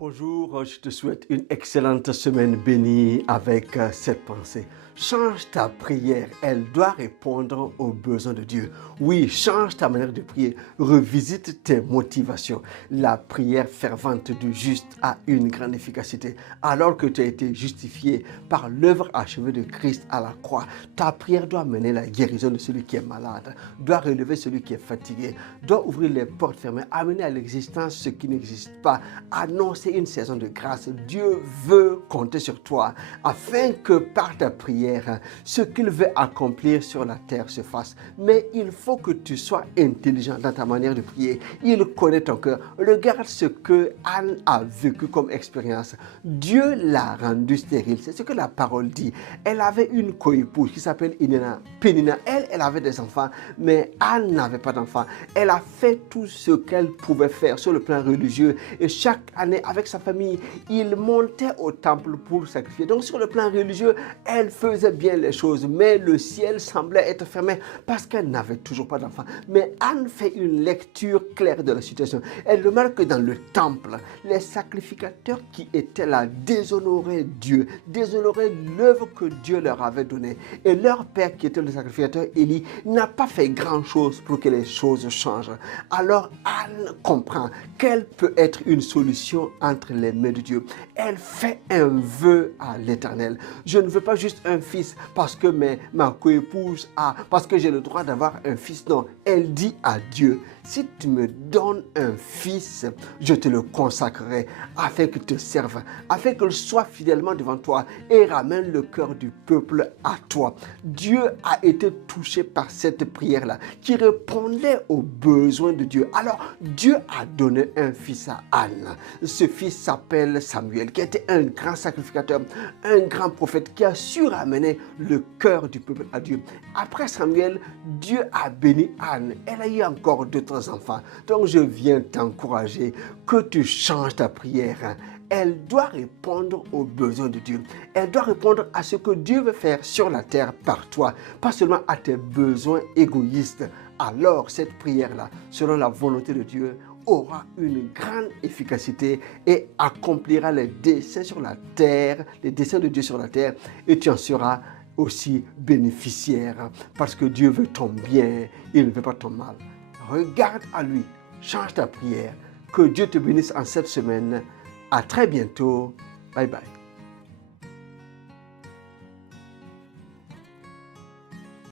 Bonjour, je te souhaite une excellente semaine bénie avec cette pensée. Change ta prière, elle doit répondre aux besoins de Dieu. Oui, change ta manière de prier, revisite tes motivations. La prière fervente du juste a une grande efficacité. Alors que tu as été justifié par l'œuvre achevée de Christ à la croix, ta prière doit mener la guérison de celui qui est malade, doit relever celui qui est fatigué, doit ouvrir les portes fermées, amener à l'existence ce qui n'existe pas, annoncer une saison de grâce. Dieu veut compter sur toi afin que par ta prière, ce qu'il veut accomplir sur la terre se fasse. Mais il faut que tu sois intelligent dans ta manière de prier. Il connaît ton cœur. Regarde ce que Anne a vécu comme expérience. Dieu l'a rendue stérile. C'est ce que la parole dit. Elle avait une coépouse qui s'appelle Pénina. Elle avait des enfants, mais Anne n'avait pas d'enfants. Elle a fait tout ce qu'elle pouvait faire sur le plan religieux. Et chaque année, avec sa famille, il montait au temple pour sacrifier. Donc sur le plan religieux, elle faisait bien les choses, mais le ciel semblait être fermé parce qu'elle n'avait toujours pas d'enfant. Mais Anne fait une lecture claire de la situation. Elle remarque que dans le temple, les sacrificateurs qui étaient là déshonoraient Dieu, déshonoraient l'œuvre que Dieu leur avait donnée. Et leur père, qui était le sacrificateur Élie, n'a pas fait grand-chose pour que les choses changent. Alors Anne comprend quelle peut être une solution entre les mains de Dieu. Elle fait un vœu à l'Éternel. Je ne veux pas juste un fils parce que ma coépouse a, parce que j'ai le droit d'avoir un fils. Non, elle dit à Dieu, si tu me donnes un fils, je te le consacrerai afin qu'il te serve, afin qu'il soit fidèlement devant toi et ramène le cœur du peuple à toi. Dieu a été touché par cette prière-là qui répondait aux besoins de Dieu. Alors, Dieu a donné un fils à Anne. Ce fils s'appelle Samuel, qui était un grand sacrificateur, un grand prophète qui a su ramener le cœur du peuple à Dieu. Après Samuel, Dieu a béni Anne. Elle a eu encore d'autres enfants. Donc je viens t'encourager que tu changes ta prière. Elle doit répondre aux besoins de Dieu. Elle doit répondre à ce que Dieu veut faire sur la terre par toi, pas seulement à tes besoins égoïstes. Alors cette prière-là, selon la volonté de Dieu, aura une grande efficacité et accomplira les desseins sur la terre, les desseins de Dieu sur la terre, et tu en seras aussi bénéficiaire parce que Dieu veut ton bien, il ne veut pas ton mal. Regarde à lui, change ta prière. Que Dieu te bénisse en cette semaine. À très bientôt. Bye bye.